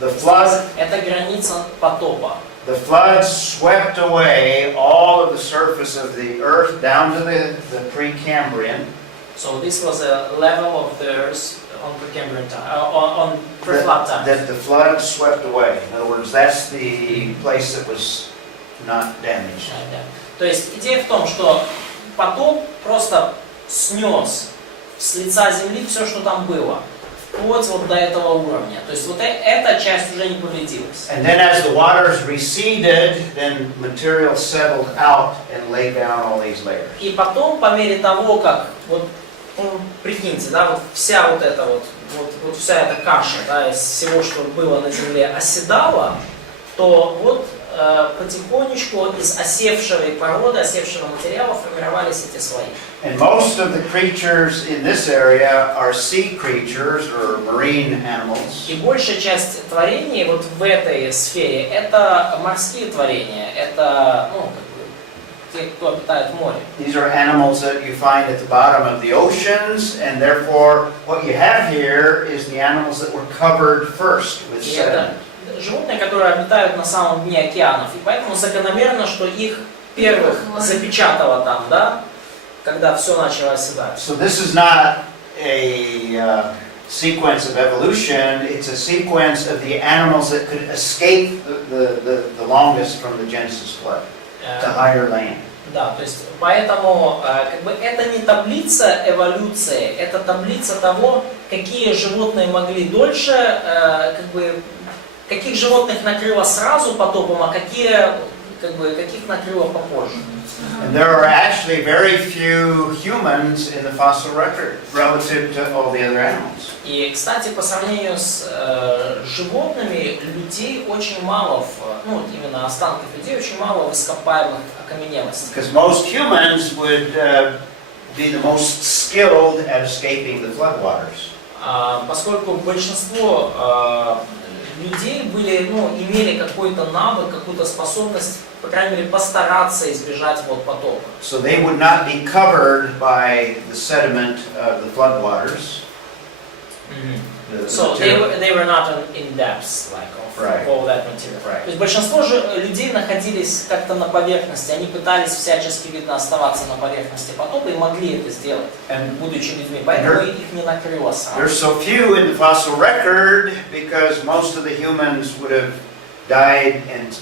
это граница потопа. The flood swept away all of the surface of the earth down to the Precambrian. So this was a level of the earth on Precambrian time, on pre-flood time. That the flood swept away. In other words, that's the place that was not damaged. То есть идея в том, что потоп просто снес с лица земли все, что там было. Вот до этого уровня. То есть вот эта часть уже не повредилась. And then as the waters receded, then material settled out and laid down all these layers. И потом, по мере того, как вот Ну, прикиньте, да, вот вся вот эта вот вся эта каша, да, из всего, что было на земле, оседала, то вот потихонечку из осевшей породы, осевшего материала формировались эти слои. And most of the creatures in this area are sea creatures or marine animals. И большая часть творений вот в этой сфере это морские творения, это, ну, как бы, те, кто обитает в море. These are animals that you find at the bottom of the oceans, and therefore what you have here is the animals that were covered first with И это sediment. животные, которые обитают на самом дне океанов, и поэтому закономерно, что их первых запечатало там, да, когда все начало оседать. So this is not a sequence of evolution, it's a sequence of the animals that could escape the longest from the Genesis flood to higher land. Да, то есть поэтому как бы это не таблица эволюции, это таблица того, какие животные могли дольше, как бы, каких животных накрыло сразу потопом, а какие, как бы, каких накрыло попозже. And there are actually very few humans in the fossil record relative to all the other animals. И, кстати, по сравнению с животными, людей очень мало, ну, именно останков людей очень мало в ископаемых окаменелостях. Because most humans would be the most skilled at escaping the floodwaters. Поскольку большинство людей были, ну, имели какой-то навык, какую-то способность, по крайней мере, постараться избежать вот потопа. So they would not be covered by the sediment of the floodwaters. So they were not in depths, like, of all that material. То есть большинство же людей находились как-то на поверхности, они пытались всячески, видно, оставаться на поверхности потопа и могли это сделать, будучи людьми, поэтому их не накрыло сразу. There's so few in the fossil record because most of the humans would have died and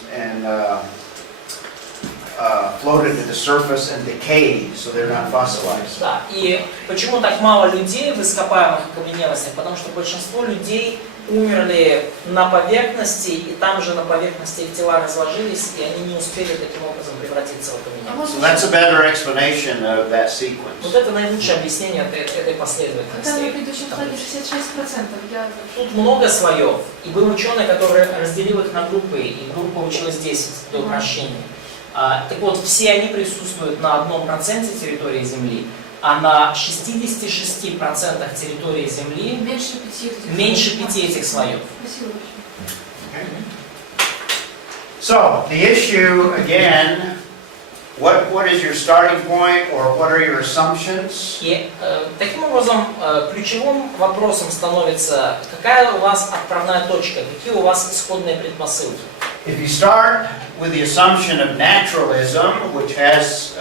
floated to the surface and decayed, so they're not fossilized. Да, и почему так мало людей в ископаемых окаменелостях? Потому что большинство людей умерли на поверхности, и там же на поверхности их тела разложились, и они не успели таким образом превратиться в окаменелость. So that's a better explanation of that sequence. Вот это наилучшее объяснение этой последовательности. Там на предыдущем слайде 66%. Тут много слоев, и был ученый, который разделил их на группы, и группа училась 10 до упрощения. Так вот, все они присутствуют на 1% территории Земли, а на 66% территории Земли меньше 5 этих слоев. Okay. So the issue again, what is your starting point, or what are your assumptions? И таким образом ключевым вопросом становится, какая у вас отправная точка, какие у вас исходные предпосылки. If you start with the assumption of naturalism, which has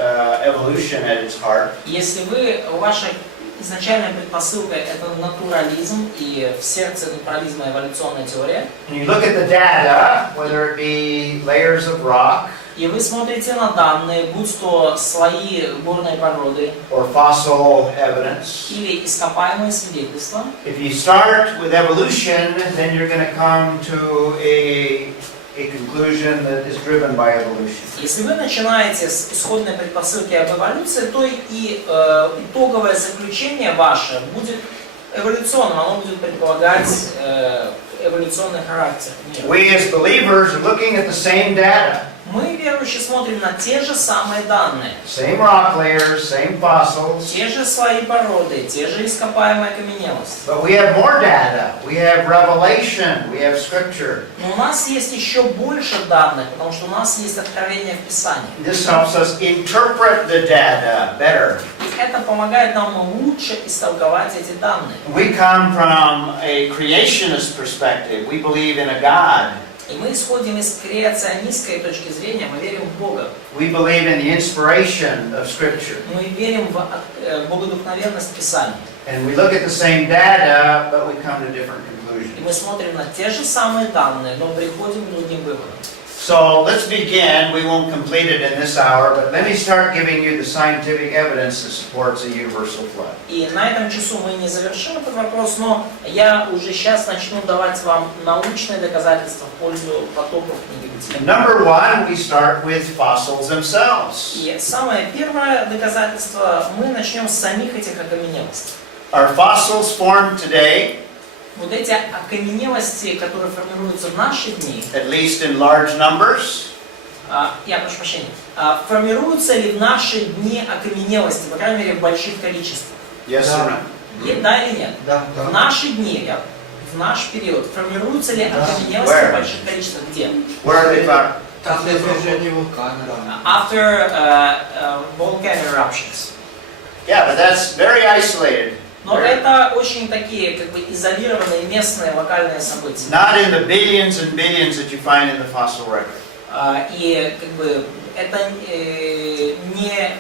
evolution at its heart, Если ваша изначальная предпосылка это натурализм и в сердце натурализма эволюционная теория, and you look at the data, whether it be layers of rock и вы смотрите на данные, будь то слои горной породы or fossil evidence, или ископаемые свидетельства, if you start with evolution, then you're going to come to a conclusion that is driven by evolution. если вы начинаете с исходной предпосылки об эволюции, то и итоговое заключение ваше будет эволюционным, оно будет предполагать эволюционный характер мира. We as believers are looking at the same data. Мы, верующие, смотрим на те же самые данные, Same rock layers, same fossils, те же слои породы, те же ископаемые окаменелости. but we have more data. We have revelation, we have scripture. Но у нас есть еще больше данных, потому что у нас есть откровение в Писании. This helps us interpret the data better. И это помогает нам лучше истолковать эти данные. We come from a creationist perspective. We believe in a God. И мы исходим из креационистской точки зрения, мы верим в Бога. We believe in the inspiration of scripture. Мы верим в богодухновенность Писания. And we look at the same data, but we come to different conclusions. И мы смотрим на те же самые данные, но приходим к другим выводам. So let's begin. We won't complete it in this hour, but let me start giving you the scientific evidence that supports a universal flood. И на этом часу мы не завершим этот вопрос, но я уже сейчас начну давать вам научные доказательства в пользу потопов книги событий. And number one, we start with fossils themselves. И самое первое доказательство, мы начнем с самих этих окаменелостей. Are fossils formed today, Вот эти окаменелости, которые формируются в наши дни, at least in large numbers? я прошу прощения, формируются ли в наши дни окаменелости, по крайней мере, в больших количествах? Yes Да. or no? Да или нет? Да. В наши дни, в наш период, формируются ли Да. окаменелости Where? в больших количествах? Где? Where are they found? После движения вулкана, да. After volcano eruptions. Yeah, but that's very isolated. Но это очень такие, как бы, изолированные местные локальные события. Not in the billions and billions that you find in the fossil record. И как бы это не,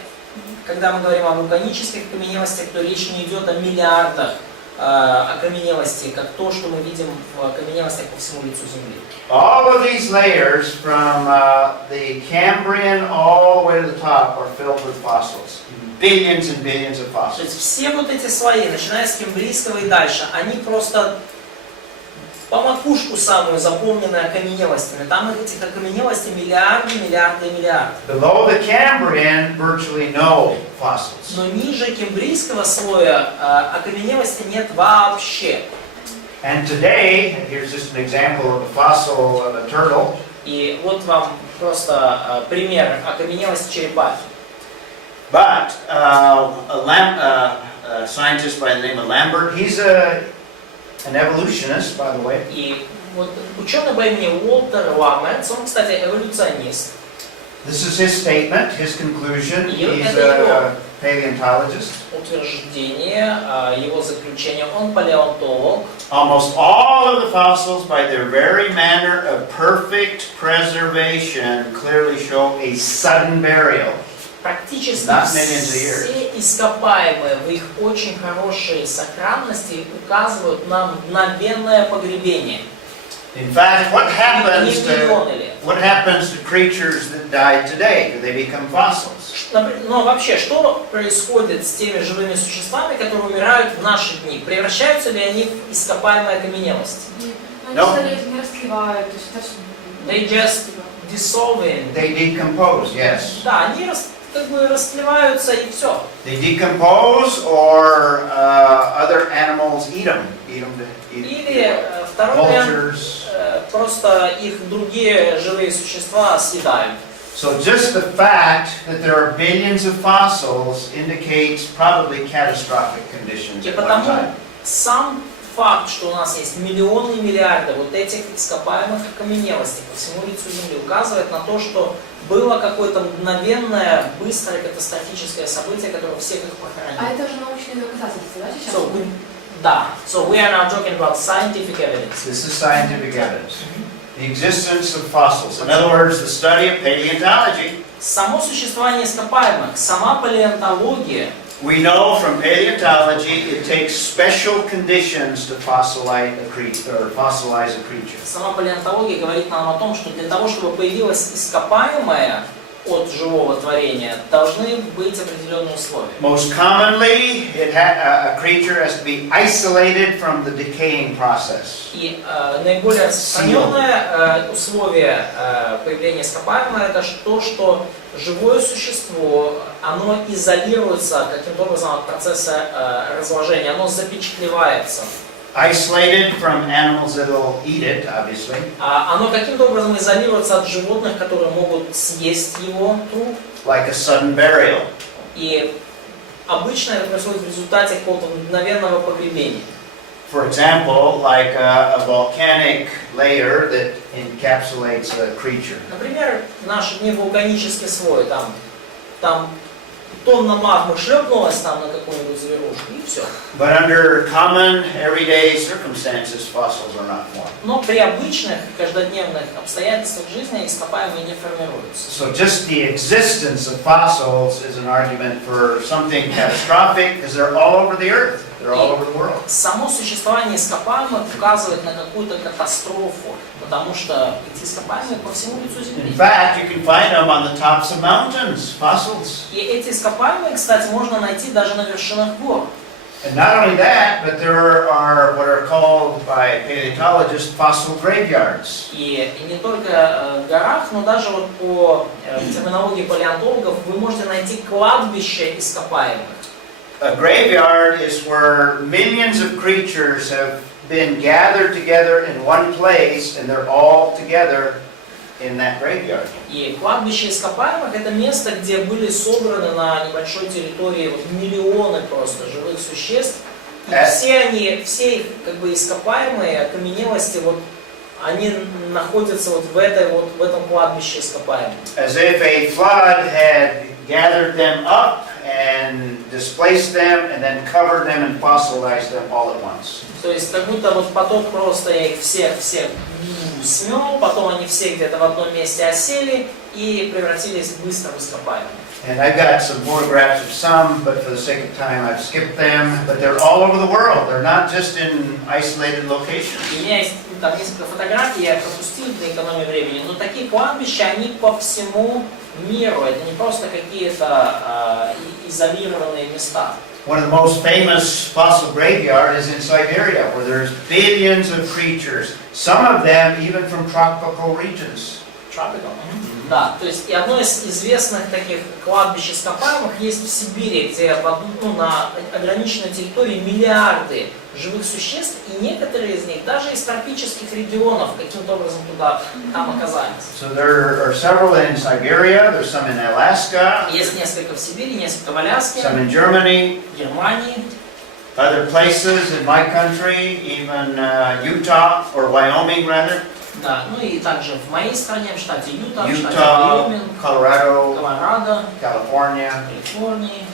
когда мы говорим о вулканических окаменелостях, то речь не идет о миллиардах окаменелостей, как то, что мы видим в окаменелостях по всему лицу Земли. All of these layers from the Cambrian all the way to the top are filled with fossils. Billions and billions of То fossils. есть все вот эти слои, начиная с Кембрийского и дальше, они просто по макушку самую заполнены окаменелостями. Там этих окаменелостей миллиарды, миллиарды и миллиарды. Below the Cambrian, virtually no fossils. Но ниже Кембрийского слоя окаменелости нет вообще. And today, here's just an example of a fossil of a turtle. И вот вам просто пример окаменелости черепахи. But a scientist by the name of Lambert, he's an evolutionist, by the way. И вот ученый по имени Уолтер Ламертс, он, кстати, эволюционист. This is his statement, his conclusion. Yeah, He's and a paleontologist. Утверждение, его заключение, он палеонтолог. Almost all of the fossils, by their very manner of perfect preservation, clearly show a sudden burial. Практически Not millions of years. все ископаемые в их очень хорошей сохранности указывают на мгновенное погребение. In fact, what Не happens миллионы лет. to creatures that die today? Do they become fossils? Но вообще, что происходит с теми живыми существами, которые умирают в наши дни? Превращаются ли они в ископаемые окаменелости? Они No. стареют, не раскрывают, то есть это все. They just dissolve in. They decompose, yes. Да, они как бы расплеваются и все. They decompose, or other animals eat them. Eat them to eat Или второй вариант, vultures. просто их другие живые существа съедают. So just the fact that there are billions of fossils indicates probably catastrophic conditions И at one потому time. сам факт, что у нас есть миллионы и миллиарды вот этих ископаемых окаменелостей по всему лицу Земли, указывает на то, что было какое-то мгновенное, быстрое, катастрофическое событие, которое всех их похоронило. А это уже научные доказательства, да, сейчас? Да. So we are now talking about scientific evidence. This is scientific evidence. The existence of fossils. In other words, the study of paleontology. Само существование ископаемых, сама палеонтология. We know from paleontology it takes special conditions to fossilize a creature. Сама палеонтология говорит нам о том, что для того, чтобы появилось ископаемое от живого творения, должны быть определенные условия. Most commonly, a creature has to be isolated from the decaying process. И наиболее распространенное условие появления ископаемого — это то, что живое существо, оно изолируется каким-то образом от процесса разложения, оно запечатлевается. Isolated from animals that will eat it, obviously. Оно каким-то образом изолируется от животных, которые могут съесть его труп. Like a sudden burial. И обычно это происходит в результате какого-то мгновенного погребения. For example, like a volcanic layer that encapsulates a creature. Например, в наши дни вулканический слой, там тонна магмы шлепнулась там на какую-нибудь зверушку, и все. But under common, everyday circumstances, fossils are not formed. Но при обычных, каждодневных обстоятельствах жизни ископаемые не формируются. So just the existence of fossils is an argument for something catastrophic, because they're all over the earth. They're all over the world. Само существование ископаемых указывает на какую-то катастрофу, потому что эти ископаемые по всему лицу Земли. In fact, you can find them on the tops of mountains, fossils. И эти ископаемые, кстати, можно найти даже на вершинах гор. And not only that, but there are what are called by paleontologists fossil graveyards. И не только в горах, но даже вот по терминологии палеонтологов вы можете найти кладбище ископаемых. A graveyard is where millions of creatures have been gathered together in one place, and they're all together in that graveyard. И кладбище ископаемых — это место, где были собраны на небольшой территории вот миллионы просто живых существ. И все их как бы ископаемые окаменелости, вот они находятся вот в этом кладбище ископаемых. As if a flood had gathered them up and displaced them and then covered them and fossilized them all at once. То есть как будто вот поток просто их всех смел, потом они все где-то в одном месте осели и превратились быстро в ископаемых. And I've got some photographs of some, but for the sake of time I've skipped them. But they're all over the world. They're not just in isolated locations. У меня есть там несколько фотографий, я пропустил для экономии времени, но такие кладбища, они по всему миру. Это не просто какие-то изолированные места. One of the most famous fossil graveyards is in Siberia, where there's billions of creatures, some of them even from tropical regions. Tropical? Да, то есть и одно из известных таких кладбищ ископаемых есть в Сибири, где на ограниченной территории миллиарды живых существ, и некоторые из них даже из тропических регионов каким-то образом там оказались. So there are several in Siberia, there's some in Alaska, Есть несколько в Сибири, несколько в Аляске, some in Germany, в Германии, other places in my country, even Utah or Wyoming rather. да, ну и также в моей стране, в штате Юта, в штате Utah, Wyoming, Colorado, Колорадо, California, Калифорнии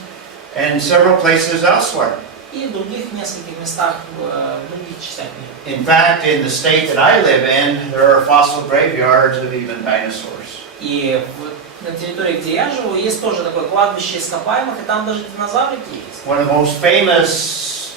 and several places elsewhere. и в других нескольких местах в других частях мира. In fact, in the state that I live in, there are fossil graveyards of even dinosaurs. И на территории, где я живу, есть тоже такое кладбище ископаемых, и там даже динозаврики есть. One of the most famous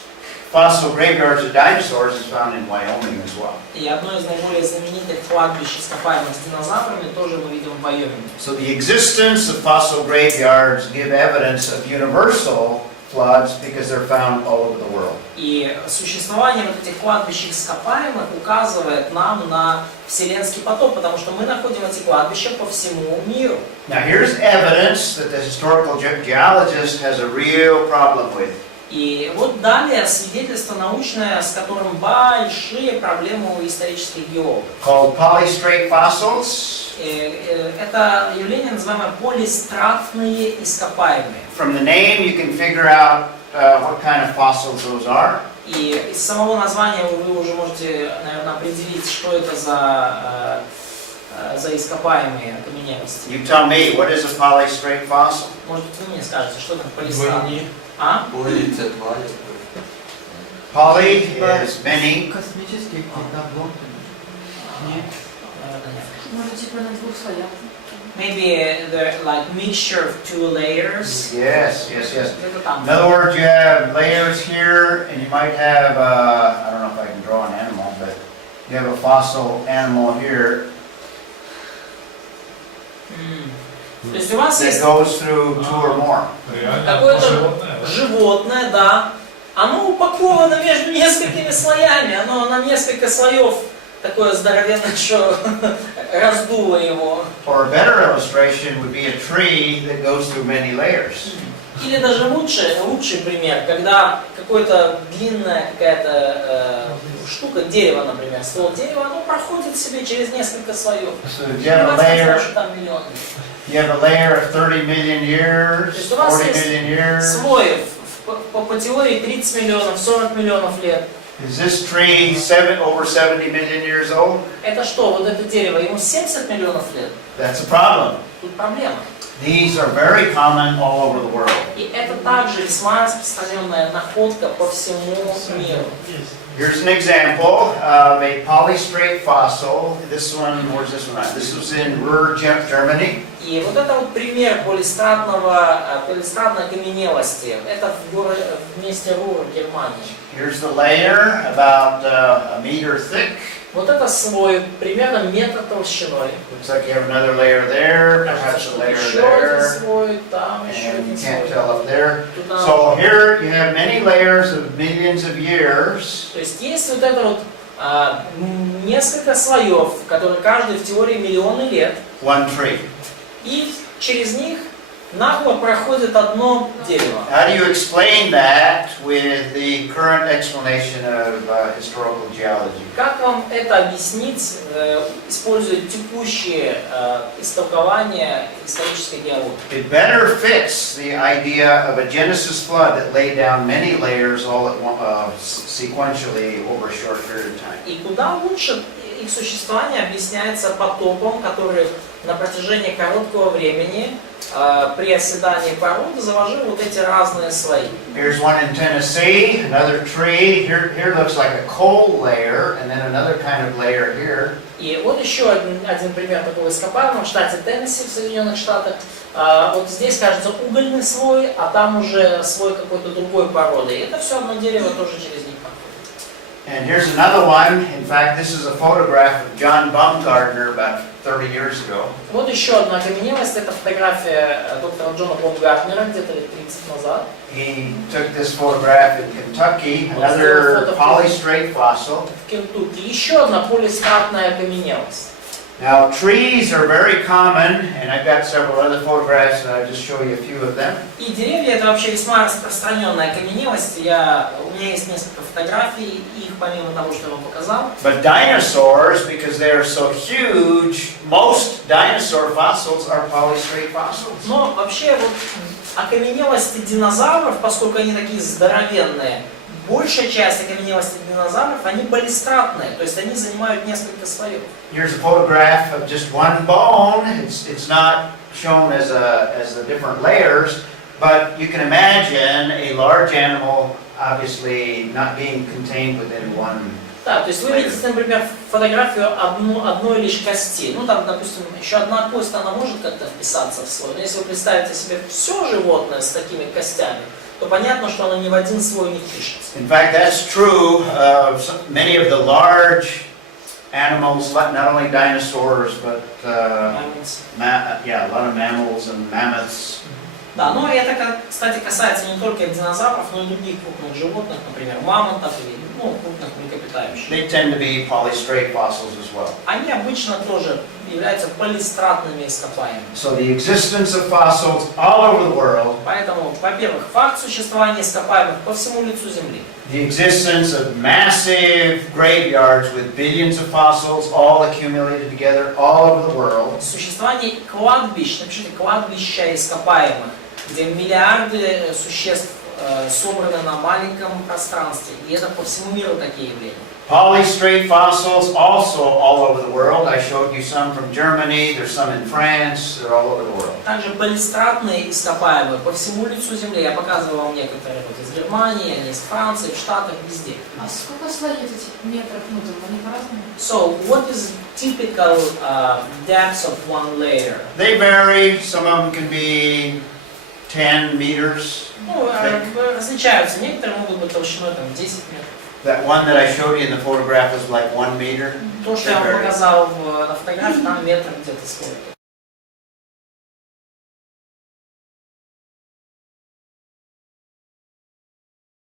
fossil graveyards of dinosaurs is found in Wyoming as well. И одно из наиболее знаменитых кладбищ ископаемых с динозаврами тоже мы видим в Вайоминге. So the existence of fossil graveyards give evidence of universal floods because they're found all over the world. И существование вот этих кладбищ ископаемых указывает нам на вселенский потоп, потому что мы находим эти кладбища по всему миру. Now here's evidence that the historical geologist has a real problem with. И вот далее свидетельство научное, с которым большие проблемы у исторических геологов. Called polystrate fossils. Это явление, называемое полистратные ископаемые. From the name you can figure out what kind of fossils those are. И из самого названия вы уже можете, наверное, определить, что это за ископаемые окаменелости. You tell me, what is a polystrate fossil? Может быть, вы мне скажете, что это полистрат? А? Poly is many. Космические какие-то обломки. Нет. Может, типа на двух слоях. Maybe they're like mixture of two layers. Yes, yes, yes. Где-то там. In other words, you have layers here, and you might have, I don't know if I can draw an animal, but you have a fossil animal here То есть у вас that есть goes through two or more. какое-то животное, да, оно упаковано между несколькими слоями, оно на несколько слоев такое здоровенное, что раздуло его. Or a better illustration would be a tree that goes through many layers. Или даже лучший пример, когда какая-то длинная какая-то штука, дерево, например, ствол дерева, оно проходит себе через несколько слоев. So if you have a layer, Там миллион. you have a layer of 30 million years, То есть у вас 40 есть million years. слой по теории 30 миллионов, 40 миллионов лет. Is this tree over 70 million years old? Это что, вот это дерево, ему 70 миллионов лет? That's a problem. Тут проблема. These are very common all over the world. И это также весьма распространенная находка по всему миру. Here's an example of a polystrate fossil. This one, where's this one at? This was in Ruhr, Germany. И вот это вот пример полистратной окаменелости. Это в месте Рур, Германии. Here's the layer, about a meter thick. Вот это слой примерно метр толщиной. Looks like you have another layer there, perhaps a layer Еще один there. слой, там еще один can't слой. tell up there. Тут надо- So here you have many layers of millions of years. То есть есть вот это вот несколько слоев, которые каждый в теории миллионы лет, One tree. и через них нагло проходит одно дерево. How do you explain that with the current explanation of historical geology? Как вам это объяснить, используя текущие истолкования исторической геологии? It better fits the idea of a Genesis flood that laid down many layers all at one, sequentially over a short period of time. И куда лучше их существование объясняется потопом, который на протяжении короткого времени при оседании породы заложил вот эти разные слои. Here's one in Tennessee, another tree. Here looks like a coal layer, and then another kind of layer here. И вот еще один пример такого ископаемого в штате Теннесси в Соединенных Штатах. Вот здесь, кажется, угольный слой, а там уже слой какой-то другой породы. И это все одно дерево тоже через них проходит. And here's another one. In fact, this is a photograph of John Baumgartner about 30 years ago. Вот еще одна окаменелость. Это фотография доктора Джона Баумгартнера где-то лет 30 назад. He took this photograph in Kentucky, another polystrate fossil. В Кентукки. Еще одна полистратная окаменелость. Now, trees are very common, and I've got several other photographs, and I'll just show you a few of them. И деревья это вообще весьма распространенная окаменелость. У меня есть несколько фотографий, их помимо того, что я вам показал. But dinosaurs, because they are so huge, most dinosaur fossils are polystrate fossils. Но вообще вот окаменелости динозавров, поскольку они такие здоровенные, большая часть окаменелостей динозавров, они баллистратные, то есть они занимают несколько слоев. Here's a photograph of just one bone. It's not shown as the different layers, but you can imagine a large animal obviously not being contained within one. Да, то есть вы видите, например, фотографию одной лишь кости. Ну там, допустим, еще одна кость, она может как-то вписаться в слой. Но если вы представите себе все животное с такими костями, то понятно, что оно ни в один слой не впишется. In fact, that's true of many of the large animals, not only dinosaurs, but a lot of mammals and mammoths. Да, но это, кстати, касается не только динозавров, но и других крупных животных, например, мамонтов или крупных млекопитающих. They tend to be polystrate fossils as well. Они обычно тоже являются полистратными ископаемыми. So the existence of fossils all over the world, Поэтому, во-первых, факт существования ископаемых по всему лицу Земли. the existence of massive graveyards with billions of fossils all accumulated together all over the world. Существование кладбищ, напишите, кладбища ископаемых, где миллиарды существ собраны на маленьком пространстве. И это по всему миру такие явления. Polystrate fossils also all over the world. I showed you some from Germany, there's some in France, they're all over the world. Также полистратные ископаемые по всему лицу Земли. Я показывал вам некоторые вот из Германии, они из Франции, в Штатах, везде. А сколько слоев этих метров, ну там, они по-разному? So, what is typical depth of one layer? They vary, some of them can be 10 meters. Ну, различаются. Некоторые могут быть толщиной там 10 метров. That one that I showed you in the photograph was like 1 meter. То, что я вам показал на фотографии, там метр где-то слой.